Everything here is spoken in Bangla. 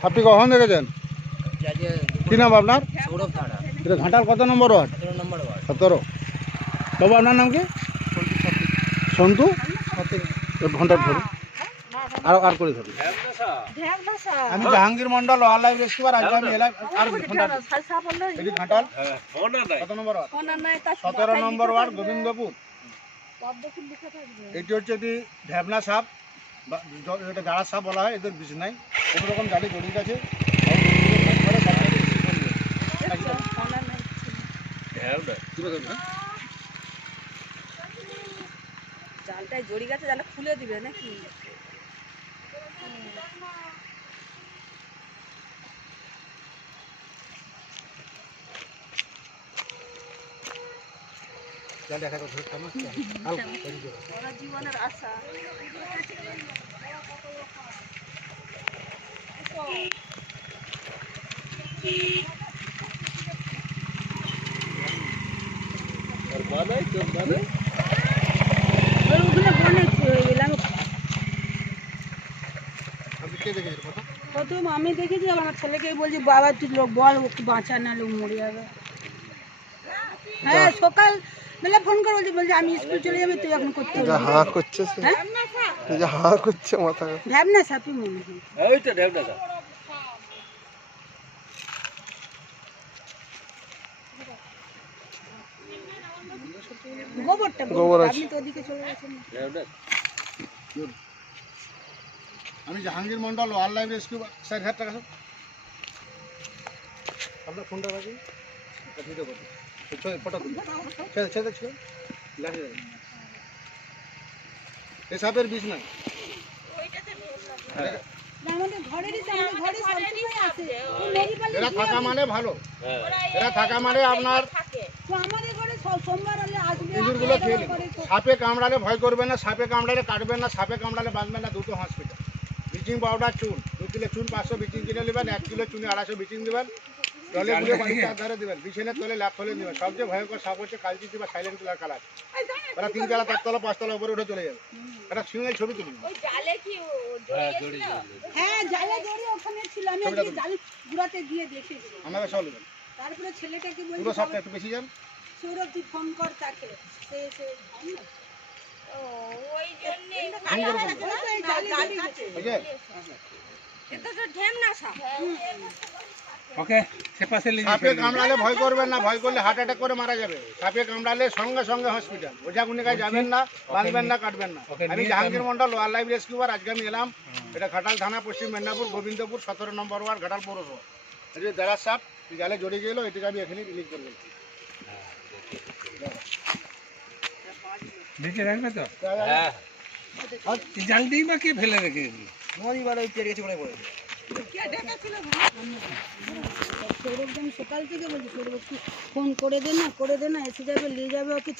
সাপটি কখন দেখেছেন? কি নাম আপনার? সৌরভ এটা ঘাটাল কত নম্বর ওয়ার্ড? সতেরো নম্বর ওয়ার্ড। সতেরো। তবু আপনার নাম কি? সন্তু। ঘণ্টার ধরুন আর আর করে ধরুন। আমি Jahangir Mondal wildlife rescuer আজকে আমি এলাম আর ঘণ্টার এটি ঘাটাল। কত নম্বর ওয়ার্ড? সতেরো নম্বর ওয়ার্ড গোবিন্দপুর। এটি হচ্ছে এটি ঢ্যাবনা সাপ। এটা গাড়া সাপ বলা হয় এদের বিষ নাই। কোনো রকম জালি জড়িয়ে গেছে। তুলে দেবেন হ্যাঁ জালটায় জড়ি গেছে জালটা খুলে দিবে নাকি? তৈরি জীবনের আশা। ওখানে কে দেখেছেন কথা? প্রথম আমি দেখেছি আমার ছেলেকে বলছি বাবা তুই লোক বল ওকে বাঁচা না লোক মরে যাবে। হ্যাঁ সকাল বেলা ফোন করে বলছি বলছি আমি স্কুল চলে যাবে তুই এখন করতে যা হা করছে সে হ্যাঁ যা হা করছে মাথা ভাবনা সাপি মনে হয় এই তো ঢেউটা গোবরটা গোবর গোবর আছে। আপনি তো ওদিকে চলে গেছেন আমি Jahangir Mondal wildlife rescue sir হাজার টাকা আপনার ফোনটা রাখি। ভিডিও করুন ফটো তুলুন ছেড়ে ছেড়ে ছেড়ে লাঠি এ সাপের বিষ নাই। না, মেরিপালে এরা থাকা মানে ভালো। এরা থাকা মানে আপনার ইঁদুরগুলো খেয়ে সাপে কামড়ালে ভয় করবে না সাপে কামড়ালে কাটবেন না সাপে কামড়ালে বাঁধবেন না দুটো হসপিটাল ব্লিচিং পাউডার চুন। দু কিলো চুন পাঁচশো ব্লিচিং কিনে নেবেন এক কিলো চুনে আড়াইশো ব্লিচিং দেবেন। তলে গুলে বাড়িতে ধারে দেবেন। বিছানে তলে ল্যাপ তলে দেবেন। সবচেয়ে ভয়ঙ্কর সাপ হচ্ছে কালচিচি বা সাইলেন্ট কিলার। কালার ওরা তিনতলা চারতলা পাঁচতলা উপরে উঠে চলে যাবে। একটা সিঙ্গেল ছবি তুলুন। হ্যাঁ জালে জড়ি ওখানে ছিল। আমি ছবিটা আজকে জাল ঘুরাতে গিয়ে দেখেছি। আমাকে সব নেবেন তারপরে ছেলেটাকে পুরো বলছি? সাপটা একটু বেশি যান। সৌরভ তুই ফোন কর তাকে। সে এসে ফোন করে। বলুন। ঠিক আছে ওকে সে পাশে সাপে কামড়ালে ভয় করবেন না ভয় করলে হার্ট অ্যাটাক করে মারা যাবে। সাপে কামড়ালে সঙ্গে সঙ্গে হসপিটাল ওঝা গুনিকায় যাবেন না বাঁধবেন না কাটবেন না। আমি Jahangir Mondal wildlife rescuer আজকে আমি এলাম। এটা ঘাটাল থানা পশ্চিম মেদিনীপুর গোবিন্দপুর সতেরো নম্বর ওয়ার্ড ঘাটাল পৌরসভা। এই যে সাপ জালে জড়িয়ে গেল এটাকে আমি এখানে রিলিজ করে দিচ্ছি নিচে রাখবে তো? হ্যাঁ। জাল দিই বা কে ফেলে রেখে সৌরভ আমি সকাল থেকে বলছি ফোন করে দে না, করে দে না, এসে যাবে, নিয়ে যাবে ওকে